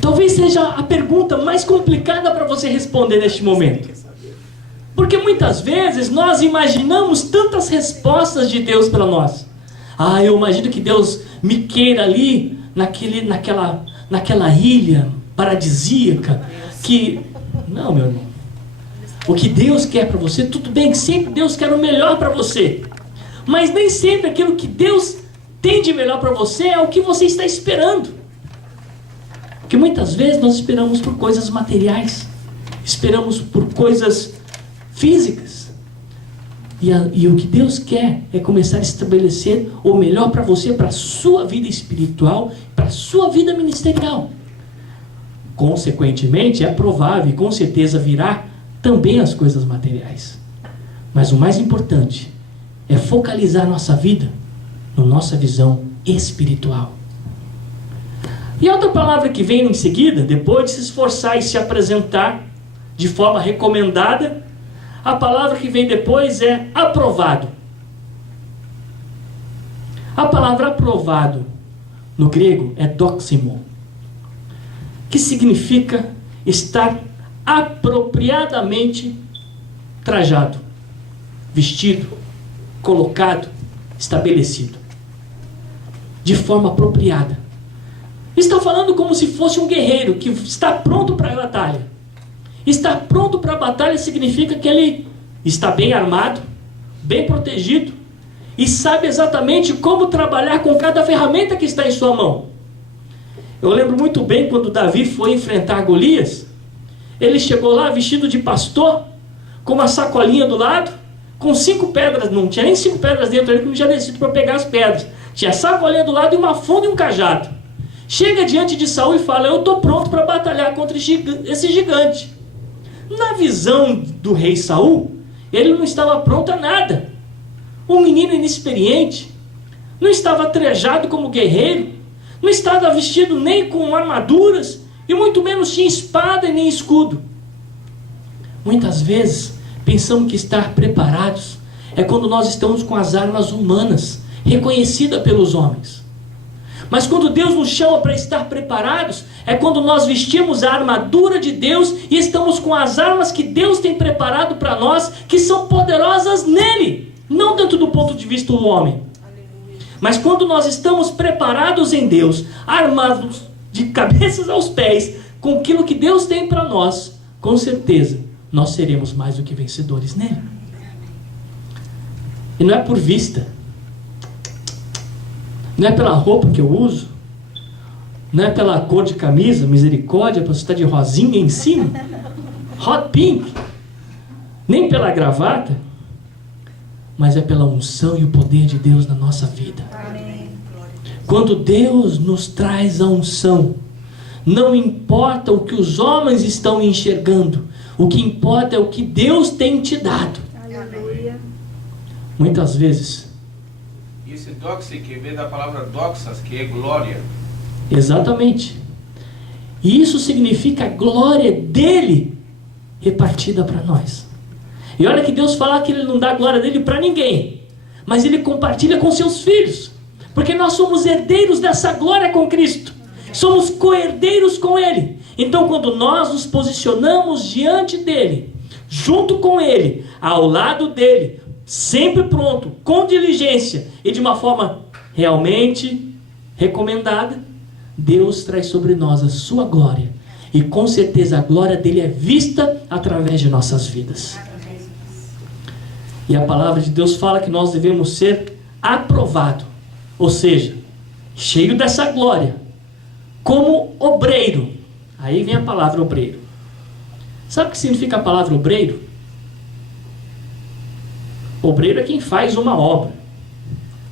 Talvez seja a pergunta mais complicada para você responder neste momento. Porque muitas vezes nós imaginamos tantas respostas de Deus para nós. Eu imagino que Deus me queira ali, naquela ilha paradisíaca. Não, meu irmão. O que Deus quer para você, tudo bem que sempre Deus quer o melhor para você. Mas nem sempre aquilo que Deus tem de melhor para você é o que você está esperando. Porque muitas vezes nós esperamos por coisas materiais. Esperamos por coisas físicas. E o que Deus quer é começar a estabelecer o melhor para você, para a sua vida espiritual, para a sua vida ministerial. Consequentemente, é provável e com certeza virá também as coisas materiais. Mas o mais importante é focalizar nossa vida na nossa visão espiritual. E outra palavra que vem em seguida, depois de se esforçar e se apresentar de forma recomendada, a palavra que vem depois é aprovado. A palavra aprovado no grego é doximo, que significa estar apropriadamente trajado, vestido, colocado, estabelecido, de forma apropriada. Está falando como se fosse um guerreiro que está pronto para a batalha. Estar pronto para a batalha significa que ele está bem armado, bem protegido e sabe exatamente como trabalhar com cada ferramenta que está em sua mão. Eu lembro muito bem quando Davi foi enfrentar Golias. Ele chegou lá vestido de pastor, com uma sacolinha do lado, com 5 pedras, não tinha nem 5 pedras dentro, ele não tinha descido para pegar as pedras. Tinha a sacolinha do lado e uma funda e um cajado. Chega diante de Saul e fala: eu estou pronto para batalhar contra esse gigante. Na visão do rei Saul, ele não estava pronto a nada. Um menino inexperiente, não estava trajado como guerreiro, não estava vestido nem com armaduras, e muito menos tinha espada e nem escudo. Muitas vezes pensamos que estar preparados é quando nós estamos com as armas humanas, reconhecidas pelos homens. Mas quando Deus nos chama para estar preparados, é quando nós vestimos a armadura de Deus e estamos com as armas que Deus tem preparado para nós, que são poderosas nele, não dentro do ponto de vista do homem. Mas quando nós estamos preparados em Deus, armados de cabeças aos pés, com aquilo que Deus tem para nós, com certeza, nós seremos mais do que vencedores nele. E não é por vista, não é pela roupa que eu uso, não é pela cor de camisa, misericórdia, para você estar de rosinha em cima, hot pink, nem pela gravata, mas é pela unção e o poder de Deus na nossa vida. Quando Deus nos traz a unção, não importa o que os homens estão enxergando, o que importa é o que Deus tem te dado. Aleluia. Muitas vezes. Esse doxe que vem da palavra doxas, que é glória. Exatamente. E isso significa a glória dele repartida para nós. E olha que Deus fala que ele não dá a glória dele para ninguém, mas ele compartilha com seus filhos, porque nós somos herdeiros dessa glória com Cristo, somos co-herdeiros com ele. Então quando nós nos posicionamos diante dele, junto com ele, ao lado dele, sempre pronto, com diligência e de uma forma realmente recomendada, Deus traz sobre nós a sua glória, e com certeza a glória dele é vista através de nossas vidas. E a palavra de Deus fala que nós devemos ser aprovado, ou seja, cheio dessa glória, como obreiro. Aí vem a palavra obreiro. Sabe o que significa a palavra obreiro? Obreiro é quem faz uma obra.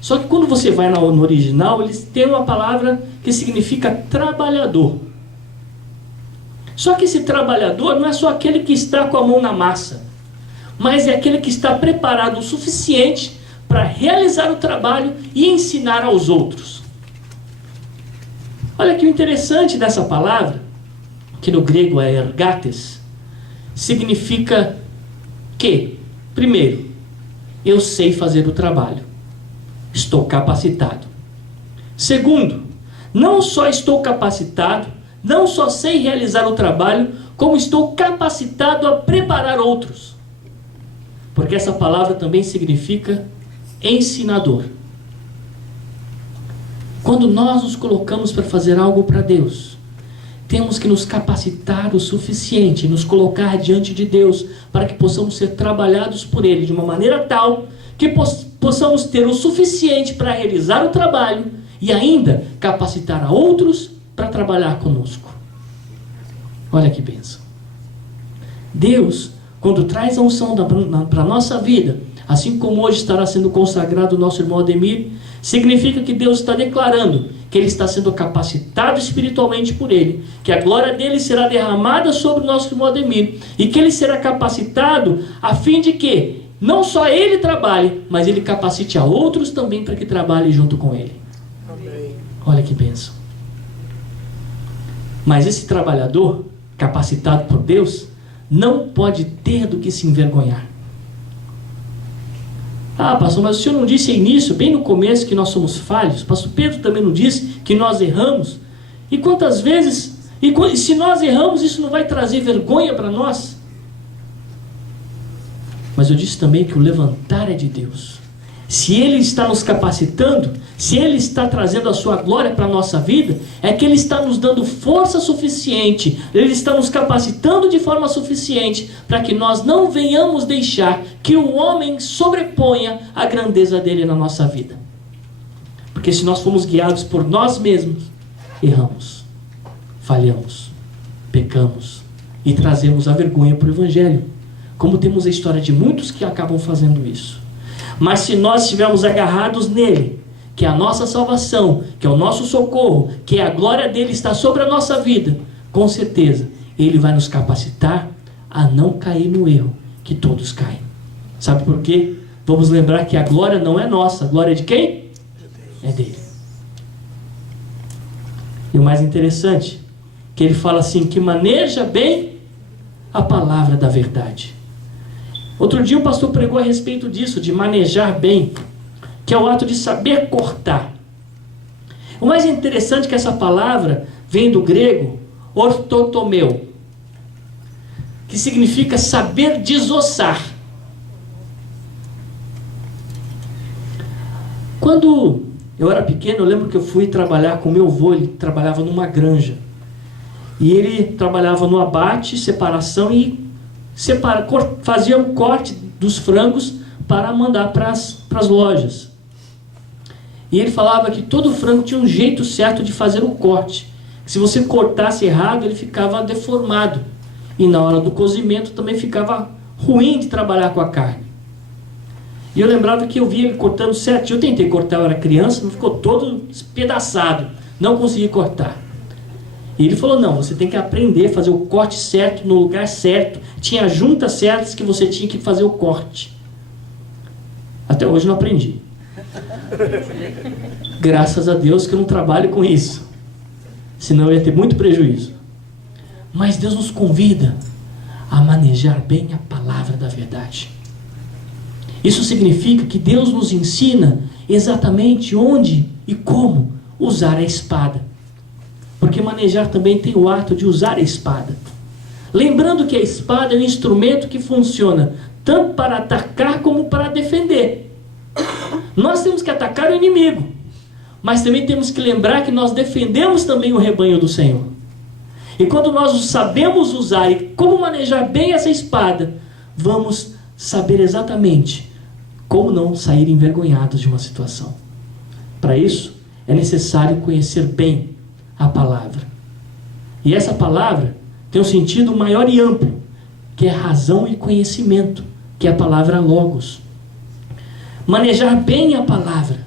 Só que quando você vai no original, eles têm uma palavra que significa trabalhador. Só que esse trabalhador não é só aquele que está com a mão na massa, mas é aquele que está preparado o suficiente para realizar o trabalho e ensinar aos outros. Olha que interessante dessa palavra, que no grego é ergates, significa que, primeiro, eu sei fazer o trabalho, estou capacitado. Segundo, não só estou capacitado, não só sei realizar o trabalho, como estou capacitado a preparar outros. Porque essa palavra também significa ensinador. Quando nós nos colocamos para fazer algo para Deus, temos que nos capacitar o suficiente, nos colocar diante de Deus, para que possamos ser trabalhados por Ele de uma maneira tal que possamos ter o suficiente para realizar o trabalho e ainda capacitar a outros para trabalhar conosco. Olha que bênção. Deus, quando traz a unção para a nossa vida, assim como hoje estará sendo consagrado o nosso irmão Ademir, significa que Deus está declarando que ele está sendo capacitado espiritualmente por ele, que a glória dele será derramada sobre o nosso irmão Ademir, e que ele será capacitado a fim de que não só ele trabalhe, mas ele capacite a outros também para que trabalhem junto com ele. Amém. Olha que bênção. Mas esse trabalhador, capacitado por Deus, não pode ter do que se envergonhar. Ah, pastor, mas o senhor não disse início, bem no começo, que nós somos falhos? Pastor Pedro também não disse que nós erramos? E quantas vezes, e se nós erramos, isso não vai trazer vergonha para nós? Mas eu disse também que o levantar é de Deus. Se Ele está nos capacitando, se Ele está trazendo a sua glória para a nossa vida, é que Ele está nos dando força suficiente, Ele está nos capacitando de forma suficiente para que nós não venhamos deixar que o homem sobreponha a grandeza dele na nossa vida. Porque se nós formos guiados por nós mesmos, erramos, falhamos, pecamos e trazemos a vergonha para o Evangelho. Como temos a história de muitos que acabam fazendo isso. Mas se nós estivermos agarrados nele, que é a nossa salvação, que é o nosso socorro, que a glória dele está sobre a nossa vida, com certeza, ele vai nos capacitar a não cair no erro que todos caem. Sabe por quê? Vamos lembrar que a glória não é nossa. A glória é de quem? É dele. E o mais interessante, que ele fala assim, que maneja bem a palavra da verdade. Outro dia o pastor pregou a respeito disso, de manejar bem, que é o ato de saber cortar. O mais interessante é que essa palavra vem do grego ortotomeu, que significa saber desossar. Quando eu era pequeno, eu lembro que eu fui trabalhar com meu avô, ele trabalhava numa granja. E ele trabalhava no abate, separação e fazia o corte dos frangos para mandar para as lojas. E ele falava que todo frango tinha um jeito certo de fazer o corte. Se você cortasse errado, ele ficava deformado. E na hora do cozimento também ficava ruim de trabalhar com a carne. E eu lembrava que eu via ele cortando certinho. Eu tentei cortar, eu era criança, mas ficou todo espedaçado. Não consegui cortar. E ele falou, não, você tem que aprender a fazer o corte certo, no lugar certo. Tinha juntas certas que você tinha que fazer o corte. Até hoje não aprendi. Graças a Deus que eu não trabalho com isso. Senão eu ia ter muito prejuízo. Mas Deus nos convida a manejar bem a palavra da verdade. Isso significa que Deus nos ensina exatamente onde e como usar a espada. Porque manejar também tem o ato de usar a espada. Lembrando que a espada é um instrumento que funciona tanto para atacar como para defender. Nós temos que atacar o inimigo, mas também temos que lembrar que nós defendemos também o rebanho do Senhor. E quando nós sabemos usar e como manejar bem essa espada, vamos saber exatamente como não sair envergonhados de uma situação. Para isso, é necessário conhecer bem a palavra. E essa palavra tem um sentido maior e amplo, que é razão e conhecimento, que é a palavra logos. Manejar bem a palavra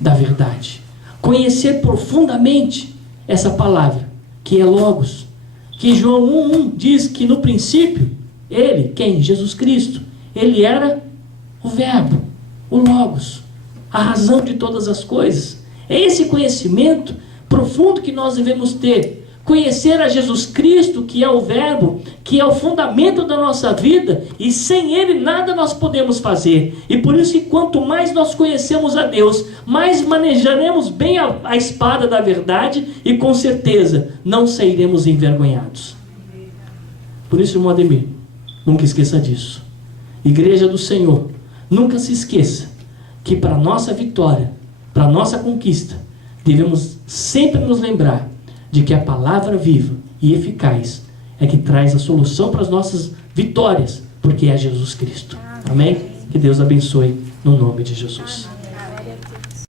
da verdade. Conhecer profundamente essa palavra, que é logos. Que João 1:1 diz que no princípio, ele, quem? Jesus Cristo, ele era o verbo, o logos, a razão de todas as coisas. É esse conhecimento profundo que nós devemos ter, conhecer a Jesus Cristo, que é o Verbo, que é o fundamento da nossa vida, e sem Ele nada nós podemos fazer. E por isso que quanto mais nós conhecemos a Deus, mais manejaremos bem a espada da verdade, e com certeza não sairemos envergonhados. Por isso, irmão Ademir, nunca esqueça disso. Igreja do Senhor, nunca se esqueça que para a nossa vitória, para a nossa conquista, devemos sempre nos lembrar de que a palavra viva e eficaz é que traz a solução para as nossas vitórias, porque é Jesus Cristo. Amém? Que Deus abençoe no nome de Jesus.